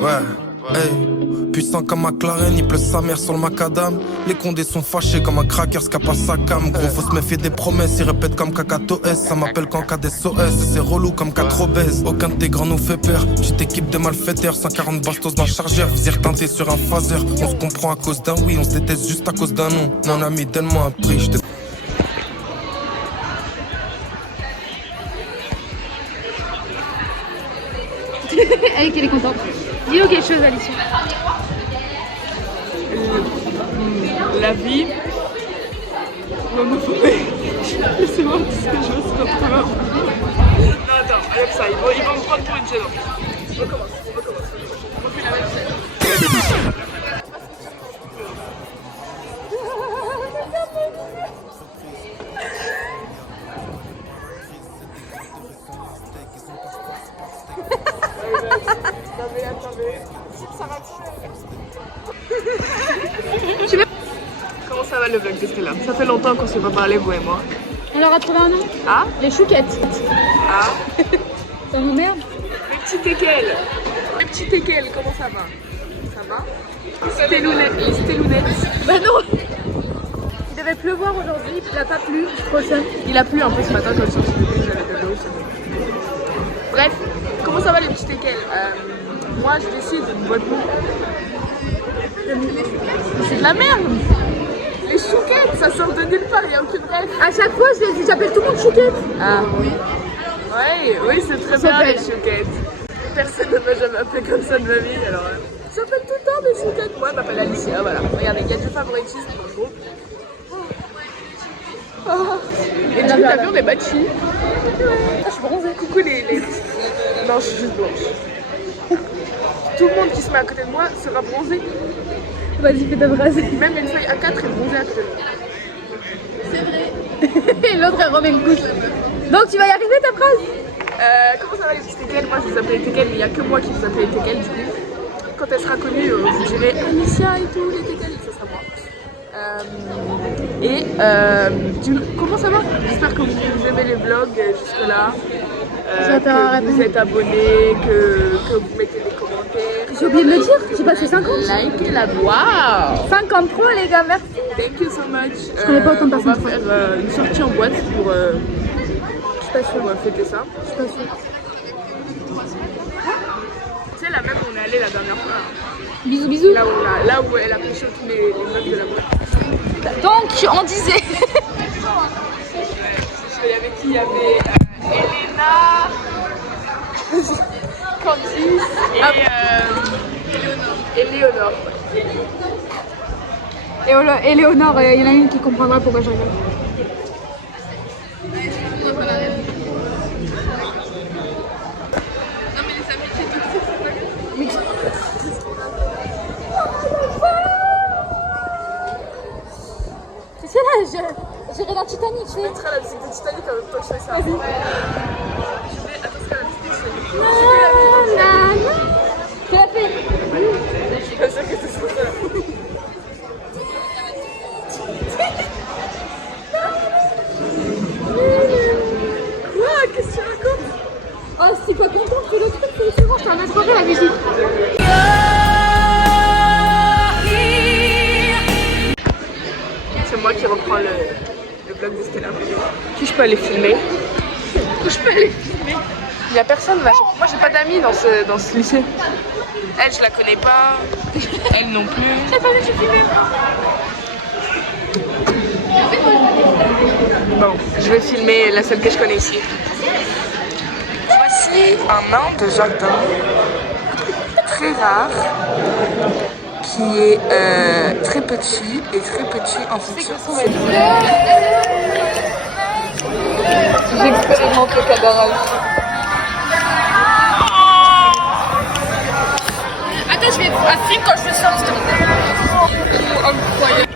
Ouais, hey. Puissant comme McLaren, il pleut sa mère sur le macadam. Les condés sont fâchés comme un cracker, ce qu'a pas sa cam. Gros, faut se méfier des promesses, ils répètent comme Kakato S. Ça m'appelle quand cas des SOS, et c'est relou comme 4 obèses. Aucun de tes grands nous fait peur, petite équipe de malfaiteurs. 140 bastos dans le chargeur, visir teinté sur un phaser. On se comprend à cause d'un oui, on se déteste juste à cause d'un non. Mon ami, donne-moi un prix, j'te... Allez, qu'elle est contente. Dis-nous quelque chose, Alicia. La vie. L'homophobie. C'est moi tout ce que je veux se retrouver. Non, attends, avec ça, ils vont me prendre pour une gênante. On recommence. On fait la même scène. Comment ça va le vlog de Stella? Ça fait longtemps qu'on s'est pas parlé, vous et moi. On leur a trouvé un nom. Ah? Les chouquettes. Ah? Ça nous merde. Les petits teckels. Les petits teckels, comment ça va? Ça va? Les stellounettes. Bah non. Il devait pleuvoir aujourd'hui, il a pas plu. Prochain. Il a plu un peu ce matin quand je suis sortie de j'avais de l'eau. Bref, comment ça va les petits teckels? Moi je décide une boîte mou. C'est de la merde! Les chouquettes, ça sort de nulle part, il n'y a aucune rêve. À chaque fois, j'appelle tout le monde chouquette. Ah oui. Oui, c'est très bien les chouquettes. Personne ne m'a jamais appelé comme ça de ma vie, alors j'appelle tout le temps des chouquettes. Moi, je m'appelle Alicia, voilà. Regardez, il y a du favoritisme dans le groupe. Et du coup, t'as vu, on est bâtis. Je suis bronzée. Coucou les... Non, je suis juste blanche. Tout le monde qui se met à côté de moi sera bronzé. Vas-y, fais ta phrase. Même une feuille A4 est bronzée à côté de moi. C'est vrai. Et l'autre, elle remet une couche. Donc, tu vas y arriver ta phrase? Comment ça va les petits teckels? Moi, je vous appelle les teckels, mais il n'y a que moi qui vous appelle les teckels, du coup. Quand elle sera connue, vous direz Alicia et tout, les teckels, ça sera moi. Comment ça va? J'espère que vous aimez les vlogs jusque-là. Que vous êtes abonnés, que vous mettez des commentaires. J'ai oublié de le dire, j'ai passé 50. Likez la waouh! 53 les gars, merci. Thank you so much. Je connais pas autant de on va personnes. faire une sortie en boîte pour Je suis pas sûre. on va fêter ça. Je suis pas sûre. Tu sais, la même où on est allé la dernière fois. Bisous, bisous. Là où elle a pêché tous les meufs de la boîte. Donc, on disait. Il y avait qui? Il y avait Elena, Candice et Léonore. Et Léonore, il y en a une qui comprendra pourquoi je rigole. C'est là, j'irai dans Titanic, tu sais. Je mettrai la musique de Titanic en même temps que je fais ça. Je vais attendre la musique de Titanic. Tu l'as fait? Je suis pas sûre que ce soit ça. Quoi? Qu'est-ce que tu racontes? Oh, si pas content, fais le truc, c'est souvent, je t'en mets trop la musique. C'est moi qui reprends le vlog de Stella. Qui je peux aller filmer? Il n'y a personne là. Moi j'ai pas d'amis dans ce lycée. Elle je la connais pas. Elle non plus. J'ai pas vu filmer. Bon, je vais filmer la seule que je connais ici. Voici un nain de jardin très rare qui est très petit et très petit en fonction. J'expérimente le cabaret. Attends, je vais à stream quand je me sors, s'il te plaît. Incroyable.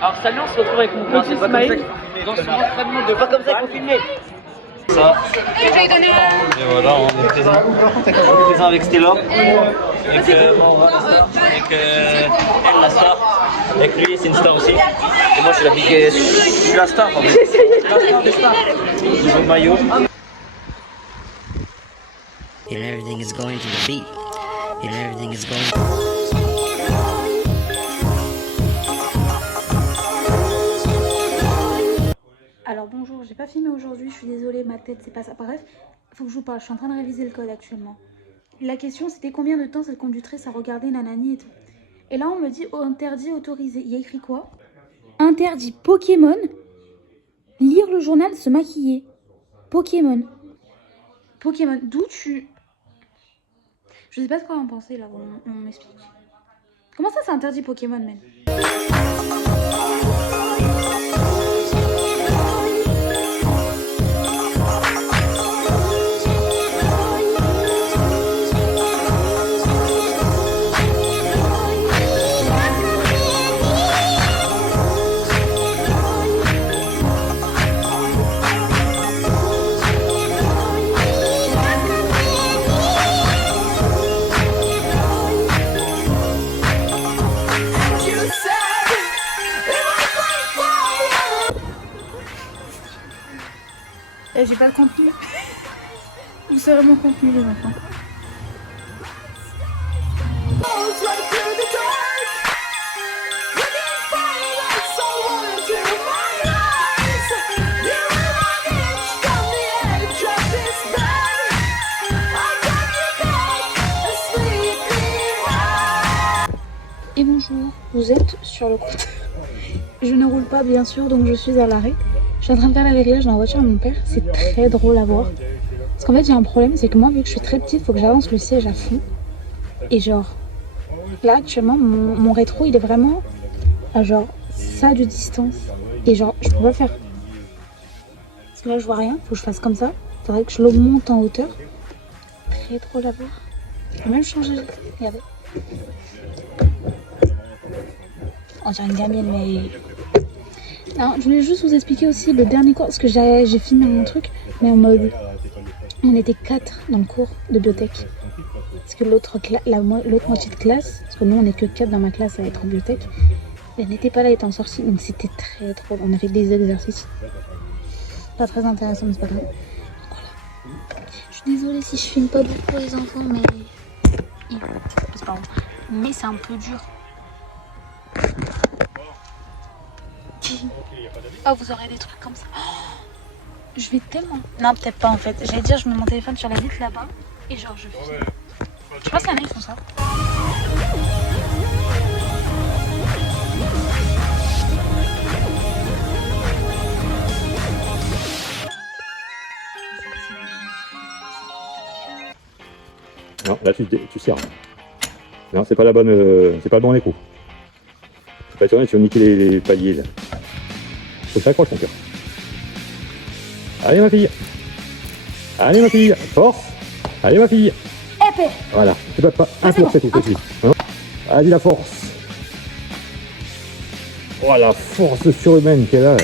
Alors salut, on se retrouve avec mon pote, c'est pas comme ça. Non, c'est pas comme ça qu'il faut filmer. Ça. Et voilà, on est présent. On est présent avec Stella. Avec elle, la star. Avec lui, c'est une star aussi. Et moi, je suis la star en fait. Je suis la star des stars. Ils ont le maillot. and everything is going to the beat, and everything is going. Alors bonjour, j'ai pas filmé aujourd'hui, je suis désolée, ma tête c'est pas ça. Bref, faut que je vous parle, je suis en train de réviser le code actuellement. La question c'était combien de temps ça conductrice à regarder nanani et tout. Et là on me dit oh, interdit, autorisé. Il y a écrit quoi? Interdit Pokémon, lire le journal, se maquiller. Pokémon. Pokémon, d'où tu... Je sais pas de quoi en penser là, on m'explique. Comment ça c'est interdit Pokémon même? Et j'ai pas le contenu. Vous serez mon contenu les enfants. Et bonjour, vous êtes sur le compte. Je ne roule pas bien sûr, donc je suis à l'arrêt. Je suis en train de faire la réglage dans la voiture de mon père, c'est très drôle à voir. Parce qu'en fait j'ai un problème, c'est que moi vu que je suis très petite, il faut que j'avance le siège à fond. Et genre, là actuellement mon rétro il est vraiment à genre ça de distance. Et genre je peux pas le faire. Parce que là je vois rien, faut que je fasse comme ça. Il faudrait que je l'augmente en hauteur. Très drôle à voir. Je vais même changer, regardez. On dirait une gamine mais... Alors, je voulais juste vous expliquer aussi le dernier cours, parce que j'ai filmé mon truc, mais en mode, on était 4 dans le cours de biotech. Parce que l'autre moitié de classe, parce que nous on est que 4 dans ma classe à être en biotech, elle n'était pas là, elle était en sortie, donc c'était très drôle, on a fait des exercices. Pas très intéressant, mais c'est pas grave. Voilà. Je suis désolée si je filme pas beaucoup pour les enfants, mais... C'est pas grave. Mais c'est un peu dur. Oh, vous aurez des trucs comme ça. Oh, je vais tellement... Non, peut-être pas en fait. J'allais dire, je mets mon téléphone sur la vitre là-bas et genre je filme. Je pense qu'il y en a qui font ça. Non, là tu serres. Non, c'est pas la bonne, c'est pas le bon écho. Pas étonné, tu vas niquer les paliers là. Faut que ça accroche mon cœur. Allez ma fille. Allez ma fille. Force. Allez ma fille. Épée. Voilà. Tu dois pas un tour, c'est tout aussi. Hein, allez la force. Oh la force surhumaine qu'elle a.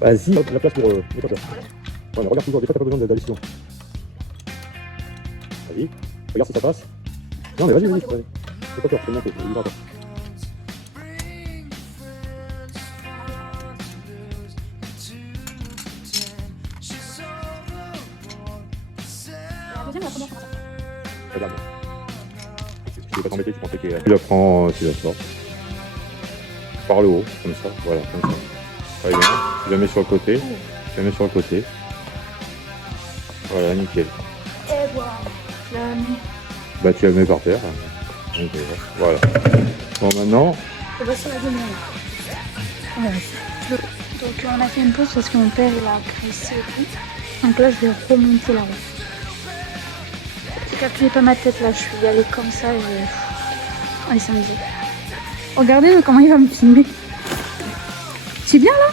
Vas-y, la place pour les papeurs. Voilà, regarde toujours, des fois t'as pas besoin d'aller si loin. Vas-y, regarde si ça passe. Non mais vas-y, vas-y. C'est pas peur, je peux monter, il va pas. Regarde. Je ne vais pas t'embêter, tu pensais qu'il y a... Tu la prends, tu la sors. Par le haut, comme ça, voilà, comme ça. Très bien. Tu la mets sur le côté. Tu la mets sur le côté. Voilà, nickel. Et voilà. Bah tu la mets par terre. Donc, voilà. Bon maintenant. On va sur la demi. Donc on a fait une pause parce que mon père il a crissé et tout. Donc là je vais remonter la route. J'ai capturé pas ma tête là, je suis allée comme ça et allez s'amuser. Regardez comment il va me filmer. Tu es bien là?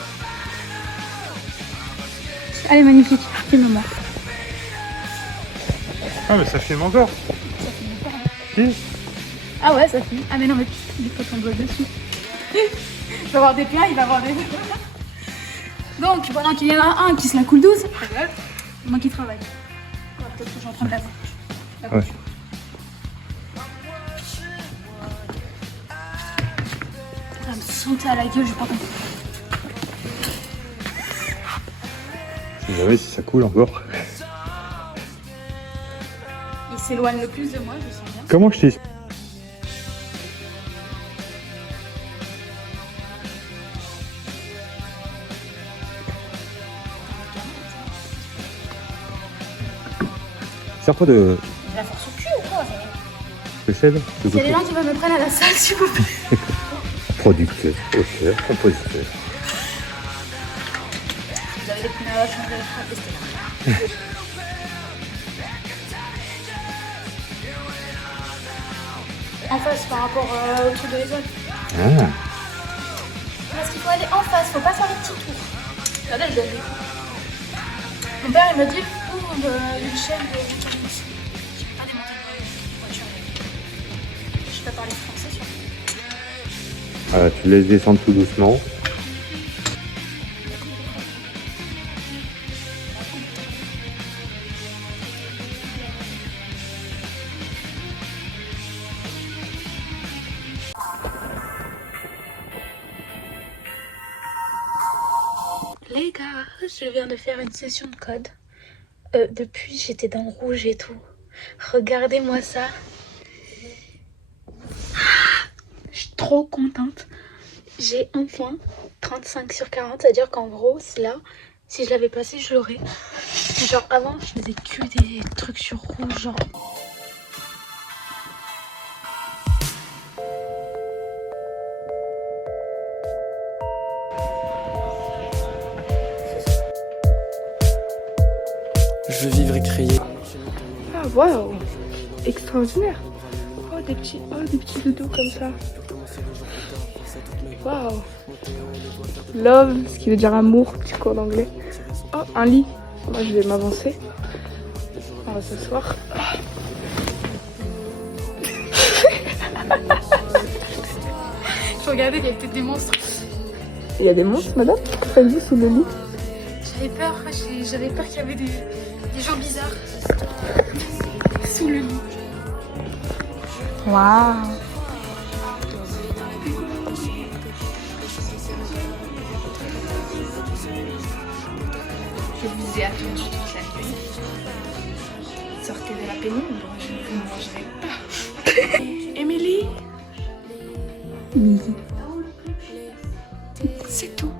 Allez magnifique, filme-moi. Ah mais ça filme encore. Ça filme pas. Si. Ah ouais ça filme. Ah mais non mais il faut qu'on doigt dessus. Il va avoir des plats, il va avoir des... Donc pendant qu'il y en a un qui se la coule douce, moi qui travaille. Peut-être que je suis en train de la voir. Ouais. Ça va me sauter à la gueule, je crois qu'on... Si jamais si ça coule encore. s'éloigne le plus de moi, je sens bien. Comment je t'ai... Sers-toi de... La force au cul ou quoi? Je cède. Il y a des gens qui veulent me prendre à la salle, s'il vous plaît. Producteur, auteur, compositeur. Vous avez des premières loges, je vais frapper, c'était là. En face par rapport au truc de l'étoile. Ah. Parce qu'il faut aller en face, faut pas faire les petits tours. Regardez, je donne des coups. Mon père, il me dit, une chaîne de mécanisme. Je peux pas démonter une voiture. Je peux parler français, sur. Tu laisses descendre tout doucement. Les gars, je viens de faire une session de code. Depuis, j'étais dans le rouge et tout. Regardez-moi ça. Je suis trop contente. J'ai enfin 35 sur 40. C'est-à-dire qu'en gros, là, si je l'avais passé, je l'aurais. Genre avant, je faisais que des trucs sur rouge. Genre... Je veux vivre et crier. Ah waouh, extraordinaire. Oh des petits doudous comme ça. Waouh. Love, ce qui veut dire amour, petit cours d'anglais. Oh, un lit. Moi je vais m'avancer. On va s'asseoir. Je regardais, il y a peut-être des monstres. Il y a des monstres, madame? Faites-vous sous le lit? J'avais peur qu'il y avait des gens bizarres. Sous le lit. Waouh. Je vous ai attendu toute la nuit. Sortez de la pénombre, je ne vous mangerai pas. Émilie? Midi. C'est tout.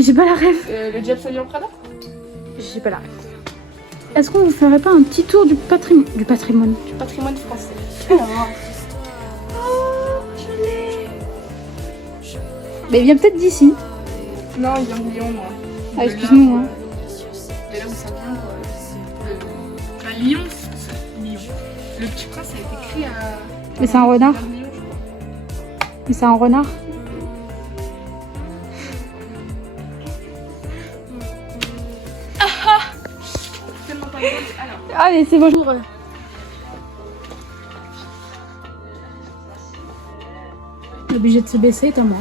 J'ai pas la rêve. Le Diable s'habille en Prada? J'ai pas la rêve. Est-ce qu'on vous ferait pas un petit tour du patrimoine? Du patrimoine français. Oh, je l'ai. Mais il vient peut-être d'ici. Non, il vient de Lyon, moi. Ah, excuse-nous. Hein. De là où ça vient, quoi. Lyon, Lyon. Le Petit Prince a été écrit à... Mais c'est un renard. Mais c'est un renard. Allez, c'est bon. Obligé de se baisser, t'as moi.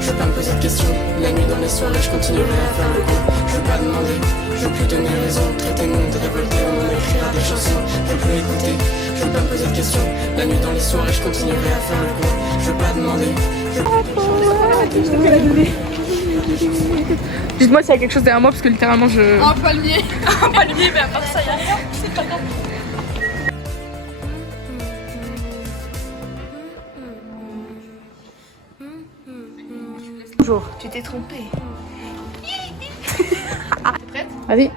Je veux pas me poser de questions. La nuit dans les soirées, je continuerai à faire le con. Je veux pas demander, je veux plus donner raison. Traitez-nous de révoltés, on écrira des chansons. Je veux plus écouter, je veux pas me poser de questions. La nuit dans les soirées, je continuerai à faire le con. Je veux pas demander, je veux Dites-moi s'il y a quelque chose derrière moi parce que littéralement je... Un palmier. Un palmier, mais à part ça, y a rien. C'est pas grave. Bonjour, tu t'es trompée. T'es prête? Vas-y.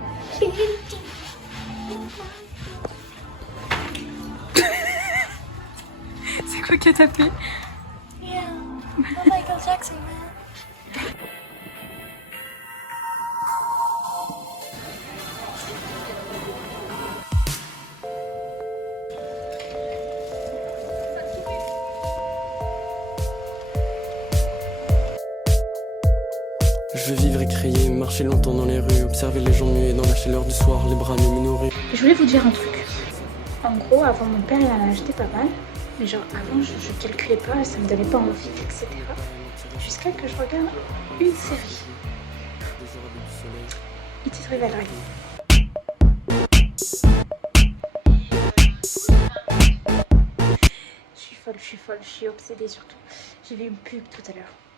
C'est quoi qui a tapé? Yeah. Michael Jackson, man. Je veux vivre et crier, marcher longtemps dans les rues, observer les gens muets dans la chaleur du soir, les bras nus me nourrir. Je voulais vous dire un truc. En gros, avant mon père il en a acheté pas mal, mais genre avant je calculais pas, ça me donnait pas envie, etc. Jusqu'à que je regarde une série. It's Rivalry. Je suis folle, je suis obsédée surtout. J'ai vu une pub tout à l'heure.